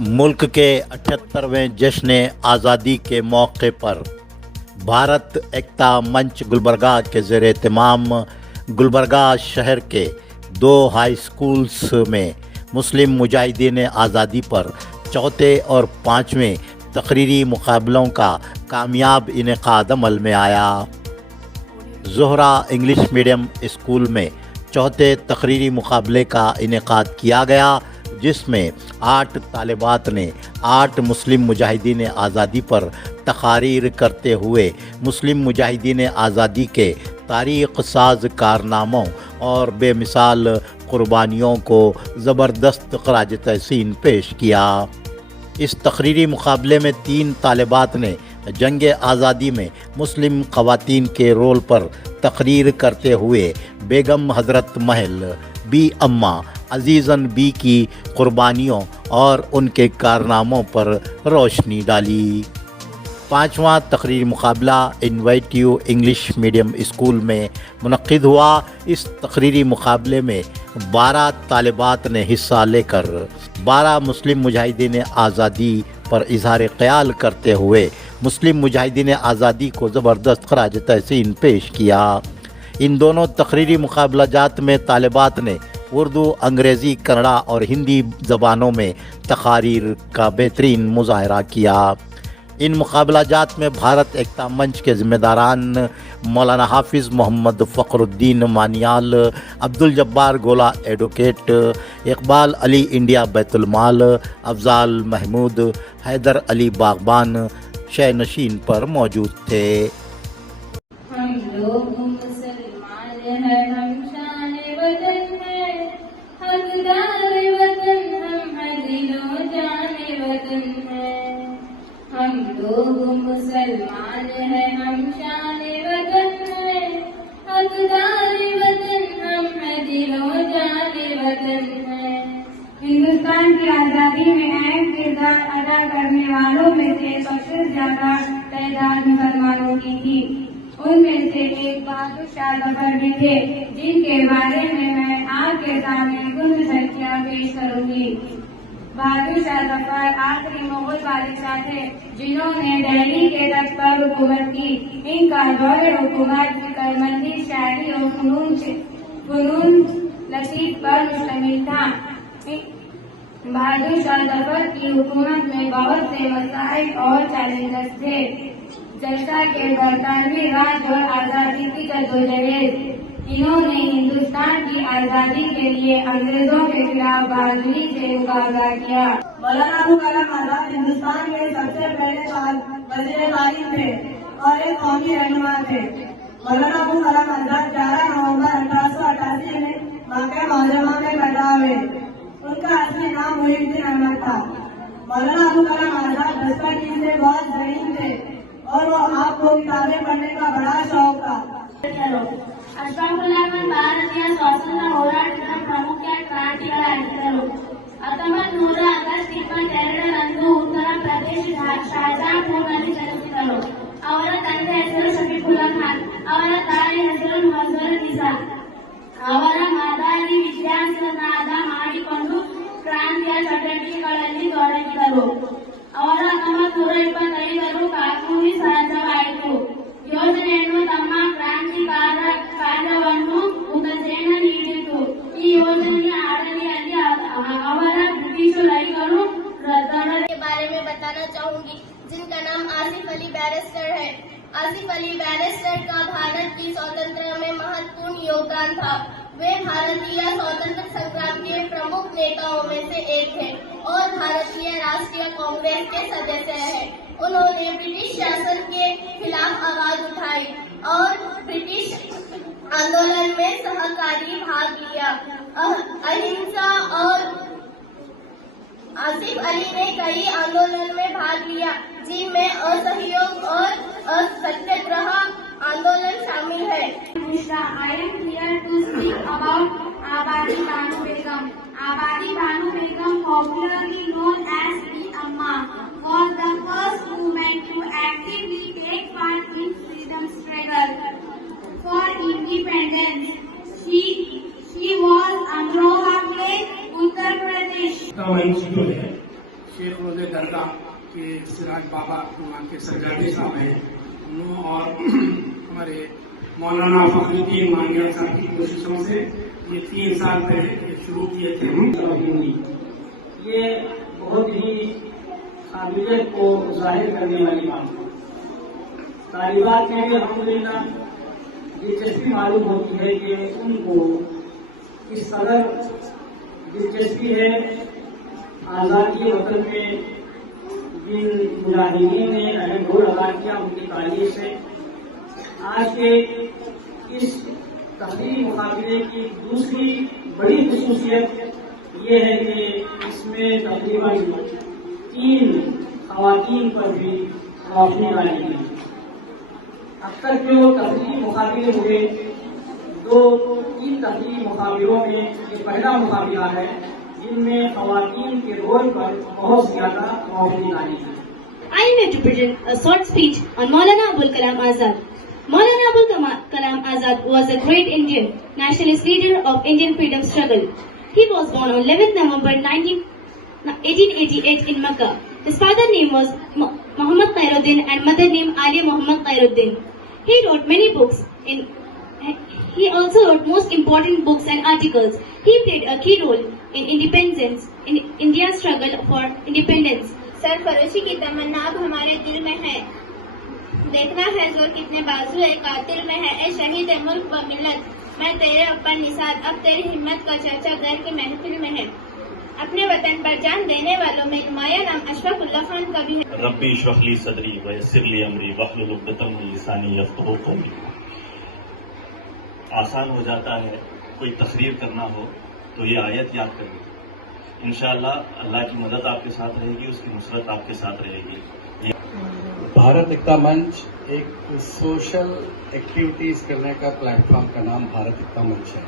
मुल्क के 78वें जश्न आज़ादी के मौके पर भारत एकता मंच गुलबर्गा के ज़ेर एहतमाम गुलबर्गा शहर के 2 हाई स्कूल्स में मुस्लिम मुजाहिदीन आज़ादी पर चौथे और 5वें तकरीरी मुकाबलों का कामयाब इनेकाद अमल में आया। ज़ोहरा इंग्लिश मीडियम स्कूल में चौथे तकरीरी मुकाबले का इनेकाद किया गया, जिसमें 8 तालिबात ने 8 मुस्लिम मुजाहिदीन आज़ादी पर तकारीर करते हुए मुस्लिम मुजाहिदीन आज़ादी के तारीख़ साज कारनामों और बेमिसाल क़ुरबानियों को ज़बरदस्त ख़राज तहसीन पेश किया। इस तकरीरी मुकाबले में 3 तालिबात ने जंग आज़ादी में मुस्लिम ख़वातीन के रोल पर तकरीर करते हुए बेगम हज़रत महल बी अम्मा अजीज़न बी की क़ुरबानियों और उनके कारनामों पर रोशनी डाली। 5वां तकरीरी मुकाबला इनोवेटिव इंग्लिश मीडियम स्कूल में मुनक़्क़िद हुआ। इस तकरीरी मुकाबले में 12 तालिबात ने हिस्सा लेकर 12 मुस्लिम मुजाहिदीन आज़ादी पर इज़हार ख़याल करते हुए मुस्लिम मुजाहिदीन आज़ादी को ज़बरदस्त ख़राज तहसीन पेश किया। इन दोनों तकरीरी मुकाबलाजात में तालिबात ने उर्दू, अंग्रेज़ी, कन्नड़ा और हिंदी ज़बानों में तकारीर का बेहतरीन मुज़ाहरा किया। इन मुकाबलाजात में भारत एकता मंच के ज़िम्मेदारान मौलाना हाफिज़ मोहम्मद फ़खरुद्दीन मानियाल, अब्दुल जब्बार गोला एडवोकेट, इकबाल अली इंडिया बैतुलमाल, अफ़ज़ाल महमूद, हैदर अली बागबान शय नशीन पर मौजूद थे। हम लोग मुसलमान हैं, हम शान वतन हैं, हकदार वतन हम हैं, दिलो जाने वतन हैं। हम लोग मुसलमान हैं, हम शान वतन हैं, हकदार वतन हम हैं, दिलो जाने वतन हैं। हिंदुस्तान की आज़ादी में अहम किरदार अदा करने वालों में से सबसे ज्यादा तादाद मुसलमानों की थी। उनमें से एक बहादुर शाह जफर भी थे, जिनके बारे में मैं आपके सामने कुछ सच्चियां पेश करूंगी। बहादुर शाह जफर आखिरी मुगल बादशाह थे, जिन्होंने दिल्ली के तख्त पर हुकूमत की। इनका दौर हुकूमत फिक्रमंदी, शायरी और फनून लतीफ पर मुश्तमिल था। बहादुर शाह जफर की हुकूमत में बहुत से मसाइल और चैलेंजेस थे, जैसा कि बरतानवी राज और आजादी की जद्दोजहद। इन्होंने हिंदुस्तान की आजादी के लिए अंग्रेजों के खिलाफ बहादुरी से मुकाबला किया। मौलाना अबुल कलाम आजाद हिंदुस्तान के सबसे पहले वज़ीर-ए-तालीम थे और एक कौमी रहनुमा थे। मौलाना अबुल कलाम आजाद 11 नवंबर 1888 में मक्का मुअज़्ज़मा में पैदा हुए। उनका असली नाम मुहिउद्दीन अहमद था। मौलाना अबुल कलाम आजाद बचपन ही से बहुत ज़हीन थे और वो आपको किताबें पढ़ने का बड़ा शौक था। ಅಶ್ಫಾಕುಲ್ಲಾಹ್ ಭಾರತೀಯ ಸ್ವಾತಂತ್ರ್ಯ ಹೋರಾಟದ ಪ್ರಮುಖ ಕ್ರಾಂತಿಗಳಾಗಿದ್ದರು. 1900 ಆಗಸ್ಟ್ 22ರಂದು ಉತ್ತರ ಪ್ರದೇಶದ ಶಾಜಾಪುರ್ನಲ್ಲಿ ಜನಿಸಿದರು. ಅವರ ತಂದೆ ಹೆಸರು ಶಫೀಕುಲ್ಲಾ ಖಾನ್, ಅವರ ತಾಯಿ ಹೆಸರು ಮಜರ್ ನಿಸಾ. ಅವರ ಮಾದಾರಿ ವಿದ್ಯಾಭ್ಯಾಸ ಮಾಡಿಕೊಂಡು ಕ್ರಾಂತಿಯ ಚಟುವಟಿಕೆಗಳಲ್ಲಿ ತೊಡಗಿದರು. ಅವರ 1925ರು ಕಾನೂನಿ ಸಹಜವಾಯಿತು. ಯೋಜನೆಯನ್ನು ತಮ್ಮ ಕ್ರಾಂತಿಕಾರ ಕಾರ್ಯವನ್ನು ಉತ್ತೇಜನ ನೀಡಿತು. ಈ ಯೋಜನೆಯ ಅಡಿಯಲ್ಲಿ ಅವರ ಬ್ರಿಟಿಷ್ ರೈತರು के बारे में बताना चाहूंगी, जिनका नाम आसिफ अली बैरिस्टर है। आसिफ अली बैरिस्टर का भारत की स्वतंत्रता में महत्वपूर्ण योगदान था। वे भारतीय स्वतंत्रता संग्राम के प्रमुख नेताओं में से एक हैं और भारतीय राष्ट्रीय कांग्रेस के सदस्य हैं। उन्होंने ब्रिटिश शासन के खिलाफ आवाज उठाई और ब्रिटिश आंदोलन में सहकारी भाग लिया। अहिंसा और आसिफ अली ने कई आंदोलन में भाग लिया, जिनमें असहयोग और सत्याग्रह आंदोलन शामिल है। I am here to speak about Abadi Banu Begum. Abadi Banu Begum, popularly known as the Amma, was the first woman to actively take part in freedom struggle for independence. She was Amroha Place, Uttar Pradesh. का मंच जो है शेख रोज़े दरगाह के सिराज बाबा वहाँ के सरजादी साहब हैं, और हमारे मौलाना फखरुद्दीन मांडिया साहब की कोशिशों से ये 3 साल पहले ये शुरू किए थे। ये बहुत ही काबिलियत को जाहिर करने वाली बात है। तालिबात में भी अल्हम्दुलिल्लाह दिलचस्पी मालूम होती है कि उनको किस कदर दिलचस्पी है आज़ादी वतन में जिन मुजाहिदीन ने अहम रोल अदा किया उनकी तारीफ से। आज के इस तहरीरी मुकाबले की दूसरी बड़ी खसूसियत ये है कि इसमें तकरीबन 3 खवातीन पर भी रोशनी डाली गई। अब तक जो तहरीरी मुकाबले हुए 2-3 तहरीरी मुकाबलों में ये पहला मुकाबला है जिनमें खवातीन के रोल पर बहुत ज्यादा रोशनी डाली गई। I am here to present a short speech on Maulana Abul Kalam Azad. Maulana Abul Kalam Azad was a great Indian nationalist leader of Indian freedom struggle. He was born on 11th November 1888 in Makkah. His father's name was Muhammad Khairuddin and mother name Alia Muhammad Khairuddin. He wrote many books. He also wrote most important books and articles. He played a key role in independence, in India's struggle for independence. सरफरोशी की तमन्ना अब हमारे दिल में है, देखना है जोर कितने बाजू है कातिल में है। ए शहीद मुल्क व मिल्लत, मैं तेरे ऊपर निसार, अब तेरी हिम्मत का चर्चा घर की महफिल में है। अपने वतन पर जान देने वालों में नुमाया नाम अशफाक उल्लाह खान का भी है। रब्बी इश्रह ली सदरी व यस्सिर ली अमरी वहलुल उक़दतम मिन लिसानी यफ़क़हू क़ौली। आसान हो जाता है कोई तकरीर करना हो तो ये आयत याद करिए, इंशाअल्लाह अल्लाह की मदद आपके साथ रहेगी, उसकी नुसरत आपके साथ रहेगी। भारत एकता मंच एक सोशल एक्टिविटीज करने का प्लेटफॉर्म का नाम भारत एकता मंच है।